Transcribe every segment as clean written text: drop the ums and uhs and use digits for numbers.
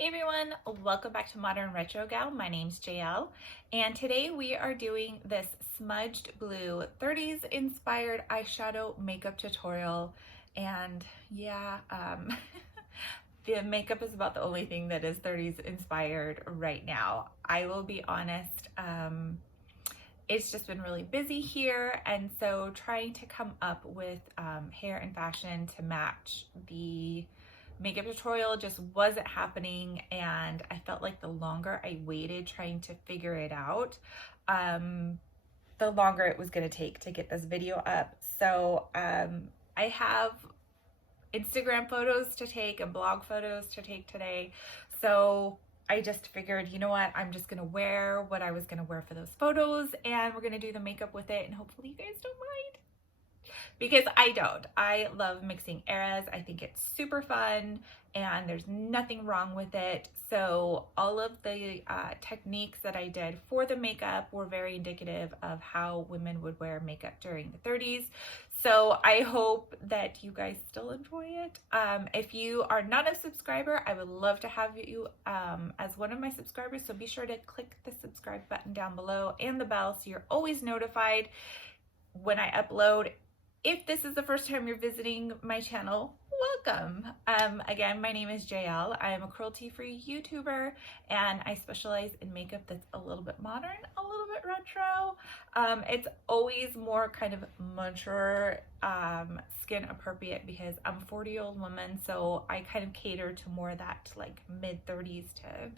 Hey everyone, welcome back to Modern Retro Gal. My name's JL, and today we are doing this smudged blue 30s inspired eyeshadow makeup tutorial. And yeah, the makeup is about the only thing that is 30s inspired right now. I will be honest, it's just been really busy here, and so trying to come up with hair and fashion to match the makeup tutorial just wasn't happening, and I felt like the longer I waited trying to figure it out, the longer it was going to take to get this video up. So I have Instagram photos to take and blog photos to take today. So I just figured, you know what, I'm just gonna wear what I was gonna wear for those photos, and we're gonna do the makeup with it, and hopefully you guys don't mind. Because I don't. I love mixing eras. I think it's super fun and there's nothing wrong with it. So all of the techniques that I did for the makeup were very indicative of how women would wear makeup during the 30s. So I hope that you guys still enjoy it. If you are not a subscriber, I would love to have you as one of my subscribers. So be sure to click the subscribe button down below and the bell so you're always notified when I upload. If this is the first time you're visiting my channel, welcome. Again, my name is JL. I am a cruelty-free YouTuber, and I specialize in makeup that's a little bit modern, a little bit retro. It's always more kind of mature, skin appropriate, because I'm a 40-year-old woman, so I kind of cater to more that like mid-30s to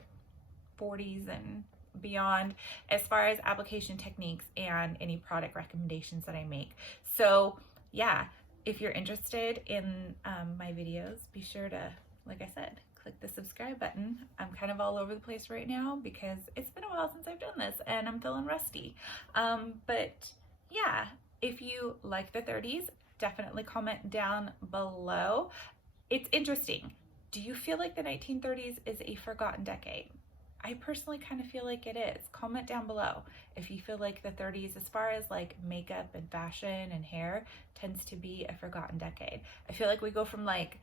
40s and beyond as far as application techniques and any product recommendations that I make. So yeah, if you're interested in my videos, be sure to, like I said, click the subscribe button. I'm kind of all over the place right now because it's been a while since I've done this and I'm feeling rusty. But yeah, if you like the 30s, definitely comment down below. It's interesting. Do you feel like the 1930s is a forgotten decade? I personally kind of feel like it is. Comment down below if you feel like the 30s, as far as like makeup and fashion and hair, tends to be a forgotten decade. I feel like we go from like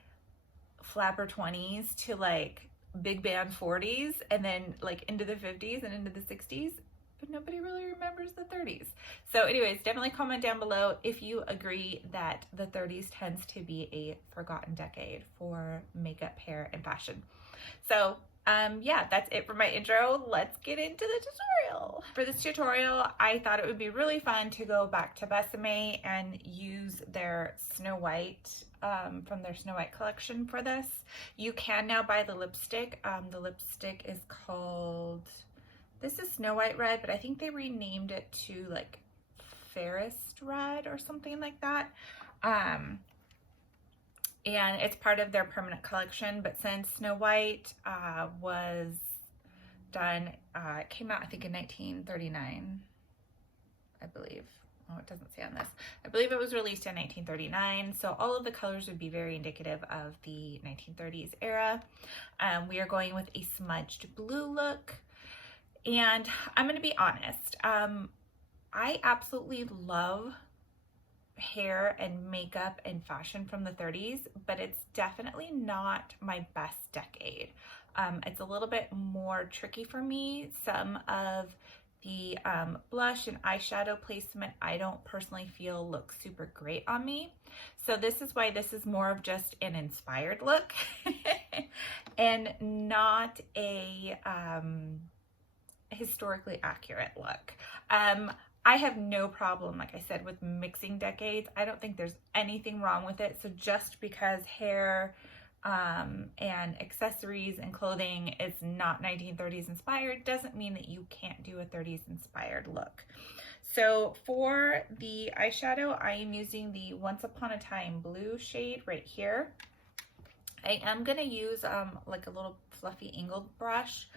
flapper 20s to like big band 40s, and then like into the 50s and into the 60s, but nobody really remembers the 30s. So anyways, definitely comment down below if you agree that the 30s tends to be a forgotten decade for makeup, hair, and fashion. So yeah, that's it for my intro. Let's get into the tutorial. For this tutorial, I thought it would be really fun to go back to Besame and use their Snow White from their Snow White collection for this. You can now buy the lipstick. The lipstick is called, this is Snow White Red, but I think they renamed it to like Fairest Red or something like that. And it's part of their permanent collection. But since Snow White was done, it came out I think in 1939, I believe. Oh, it doesn't say on this. I believe it was released in 1939, so all of the colors would be very indicative of the 1930s era. We are going with a smudged blue look, and I'm going to be honest, I absolutely love hair and makeup and fashion from the 30s, but it's definitely not my best decade. It's a little bit more tricky for me. Some of the blush and eyeshadow placement I don't personally feel looks super great on me. So this is why this is more of just an inspired look and not a historically accurate look. I have no problem, like I said, with mixing decades. I don't think there's anything wrong with it. So just because hair and accessories and clothing is not 1930s inspired doesn't mean that you can't do a 30s inspired look. So for the eyeshadow, I am using the Once Upon a Time blue shade right here. I am going to use like a little fluffy angled brush.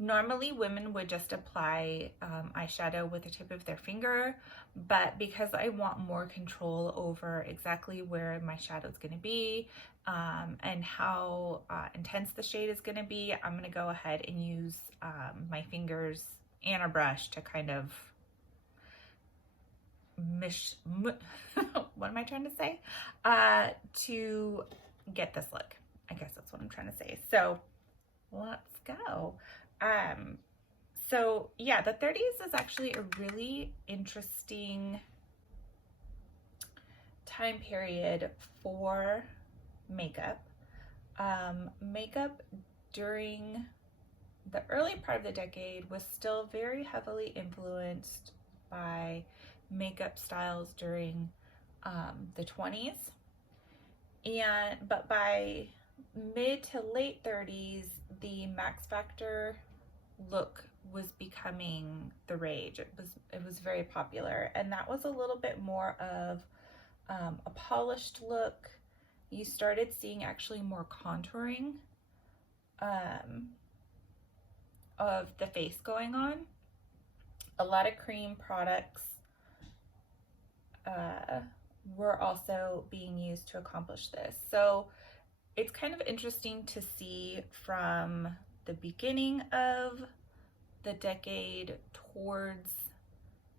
Normally women would just apply eyeshadow with the tip of their finger, but because I want more control over exactly where my shadow is going to be and how intense the shade is going to be, I'm going to go ahead and use my fingers and a brush to kind of what am I trying to say? To get this look. I guess that's what I'm trying to say. So let's go. So yeah, the 30s is actually a really interesting time period for makeup. Makeup during the early part of the decade was still very heavily influenced by makeup styles during the 20s. But by mid to late 30s, the Max Factor look was becoming the rage. It was very popular, and that was a little bit more of a polished look. You started seeing actually more contouring of the face going on. A lot of cream products were also being used to accomplish this. So it's kind of interesting to see from the beginning of the decade towards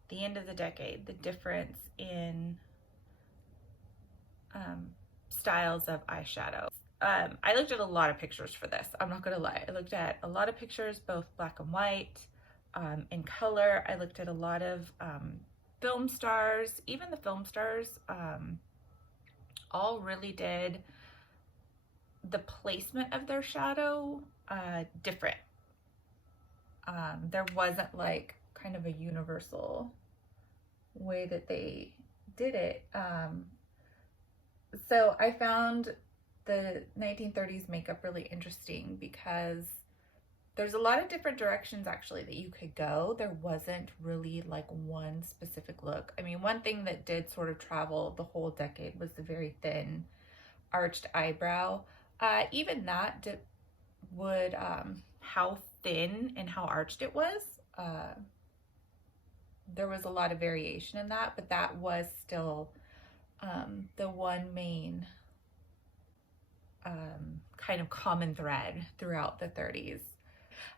the end of the decade, the difference in styles of eyeshadow. I looked at a lot of pictures for this. I'm not gonna lie. I looked at a lot of pictures, both black and white, in color. I looked at a lot of film stars. Even the film stars all really did the placement of their shadow different. There wasn't like kind of a universal way that they did it. So I found the 1930s makeup really interesting because there's a lot of different directions actually that you could go. There wasn't really like one specific look. I mean, one thing that did sort of travel the whole decade was the very thin arched eyebrow. Even that would, how thin and how arched it was, there was a lot of variation in that, but that was still the one main kind of common thread throughout the 30s.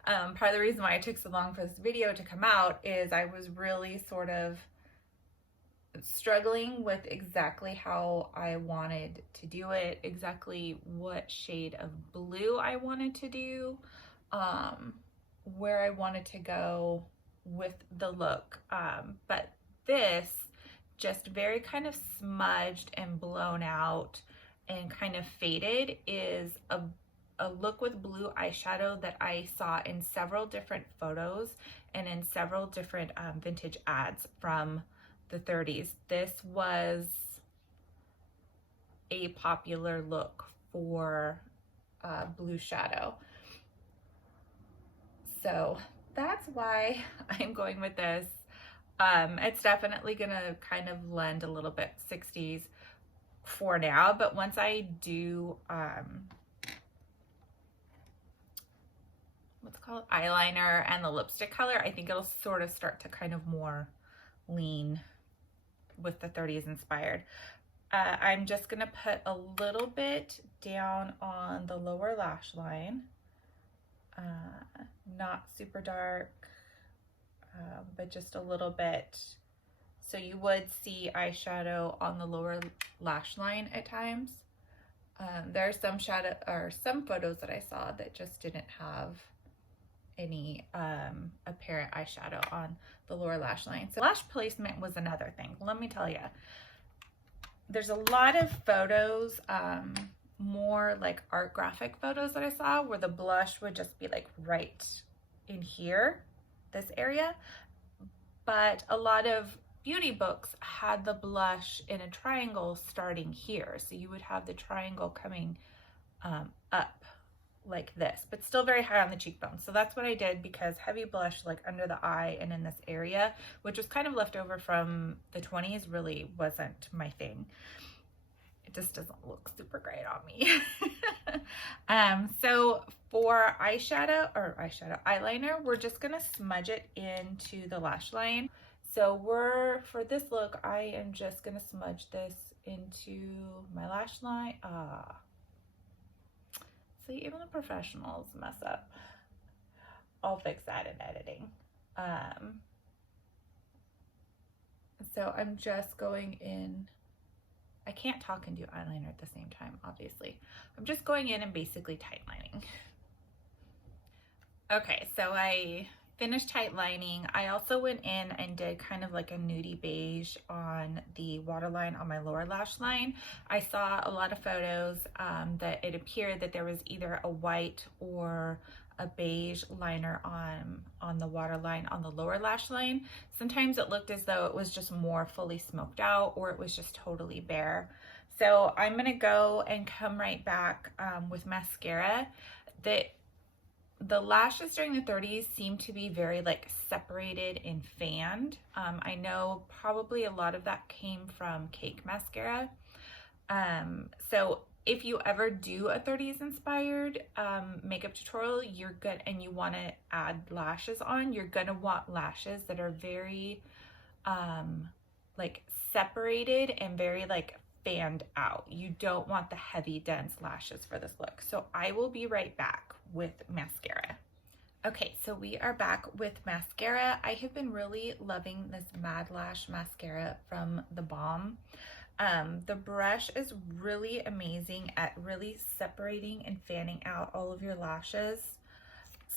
Part of the reason why it took so long for this video to come out is I was really sort of struggling with exactly how I wanted to do it, exactly what shade of blue I wanted to do, where I wanted to go with the look. But this just very kind of smudged and blown out and kind of faded is a look with blue eyeshadow that I saw in several different photos and in several different vintage ads from the 30s. This was a popular look for blue shadow. So that's why I'm going with this. It's definitely gonna kind of lend a little bit 60s for now, but once I do what's it called, eyeliner and the lipstick color, I think it'll sort of start to kind of more lean with the 30s inspired. I'm just gonna put a little bit down on the lower lash line, not super dark, but just a little bit. So you would see eyeshadow on the lower lash line at times. There are some shadow or some photos that I saw that just didn't have any apparent eyeshadow on the lower lash line. So lash placement was another thing. Let me tell you, there's a lot of photos, more like art graphic photos that I saw where the blush would just be like right in here, this area. But a lot of beauty books had the blush in a triangle starting here. So you would have the triangle coming up like this, but still very high on the cheekbone. So that's what I did, because heavy blush like under the eye and in this area, which was kind of left over from the 20s, really wasn't my thing. It just doesn't look super great on me. So for eyeliner, we're just gonna smudge it into the lash line. So for this look, I am just gonna smudge this into my lash line. See, even the professionals mess up. I'll fix that in editing. So I'm just going in. I can't talk and do eyeliner at the same time, obviously. I'm just going in and basically tightlining. Okay, so I finished tight lining. I also went in and did kind of like a nudie beige on the waterline on my lower lash line. I saw a lot of photos that it appeared that there was either a white or a beige liner on the waterline on the lower lash line. Sometimes it looked as though it was just more fully smoked out, or it was just totally bare. So I'm gonna go and come right back with mascara. The lashes during the 30s seem to be very like separated and fanned. I know probably a lot of that came from Cake Mascara. So if you ever do a 30s inspired makeup tutorial, you're good, and you want to add lashes on, you're gonna want lashes that are very like separated and very like fanned out. You don't want the heavy dense lashes for this look. So I will be right back with mascara. Okay, so we are back with mascara. I have been really loving this Mad Lash mascara from The Balm. The brush is really amazing at really separating and fanning out all of your lashes.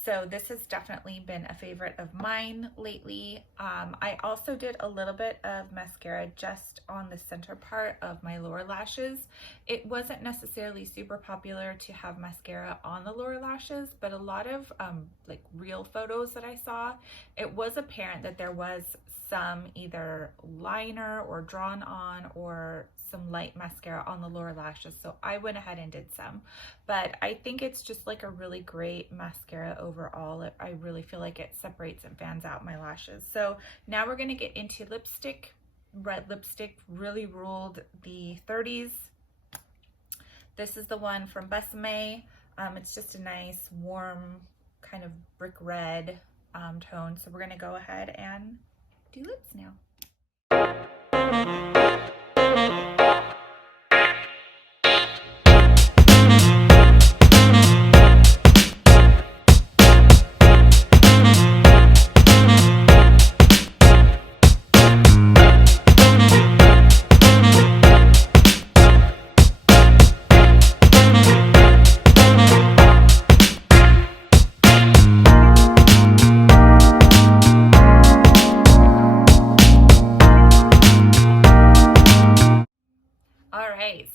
So this has definitely been a favorite of mine lately. I also did a little bit of mascara just on the center part of my lower lashes. It wasn't necessarily super popular to have mascara on the lower lashes, but a lot of like real photos that I saw, it was apparent that there was some either liner or drawn on or some light mascara on the lower lashes, so I went ahead and did some. But I think it's just like a really great mascara overall. I really feel like it separates and fans out my lashes. So now we're gonna get into lipstick. Red lipstick really ruled the 30s. This is the one from Besame. It's just a nice warm kind of brick red tone. So we're gonna go ahead and do lips now.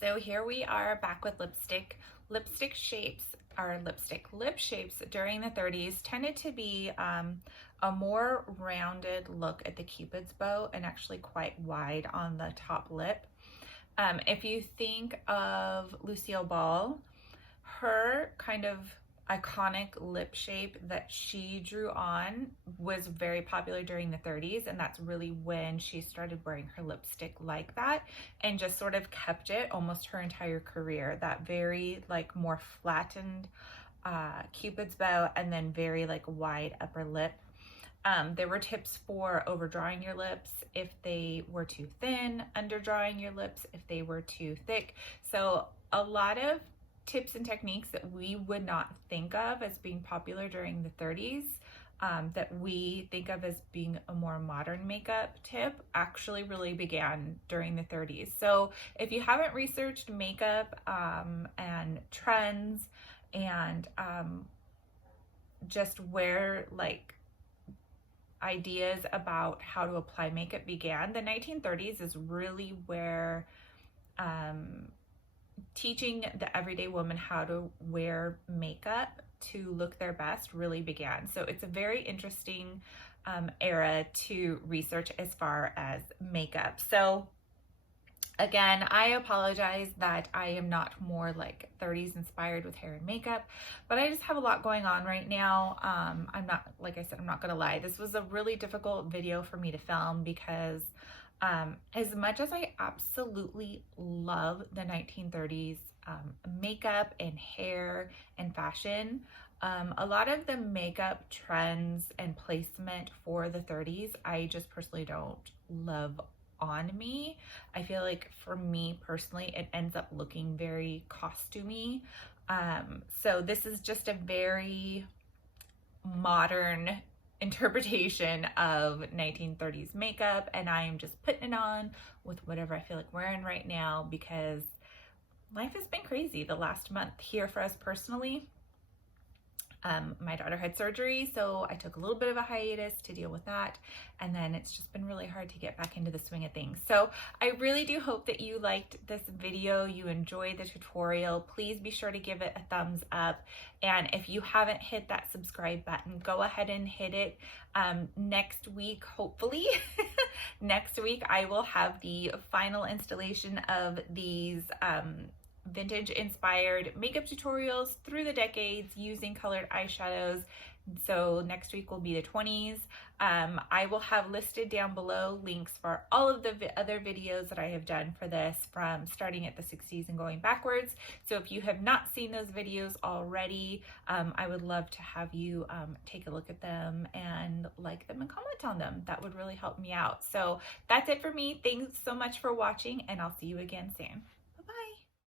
So here we are back with lipstick. Lip shapes during the 30s tended to be a more rounded look at the Cupid's bow and actually quite wide on the top lip. If you think of Lucille Ball, her kind of iconic lip shape that she drew on was very popular during the 30s, and that's really when she started wearing her lipstick like that and just sort of kept it almost her entire career. That very like more flattened Cupid's bow and then very like wide upper lip. There were tips for overdrawing your lips if they were too thin, underdrawing your lips if they were too thick. So a lot of tips and techniques that we would not think of as being popular during the 30s, that we think of as being a more modern makeup tip, actually really began during the 30s. So if you haven't researched makeup and trends and just where like ideas about how to apply makeup began, the 1930s is really where teaching the everyday woman how to wear makeup to look their best really began. So it's a very interesting era to research as far as makeup. So again, I apologize that I am not more like 30s inspired with hair and makeup, but I just have a lot going on right now. I'm not, like I said, I'm not gonna lie. This was a really difficult video for me to film because as much as I absolutely love the 1930s makeup and hair and fashion, a lot of the makeup trends and placement for the 30s, I just personally don't love on me. I feel like for me personally, it ends up looking very costumey. So this is just a very modern interpretation of 1930s makeup, and I am just putting it on with whatever I feel like wearing right now because life has been crazy the last month here for us personally. My daughter had surgery, so I took a little bit of a hiatus to deal with that. And then it's just been really hard to get back into the swing of things. So I really do hope that you liked this video, you enjoyed the tutorial. Please be sure to give it a thumbs up. And if you haven't hit that subscribe button, go ahead and hit it. Next week, hopefully, next week I will have the final installation of these vintage inspired makeup tutorials through the decades using colored eyeshadows. So next week will be the 20s. I will have listed down below links for all of the other videos that I have done for this, from starting at the 60s and going backwards. So if you have not seen those videos already, I would love to have you take a look at them and like them and comment on them. That would really help me out. So that's it for me. Thanks so much for watching, and I'll see you again soon.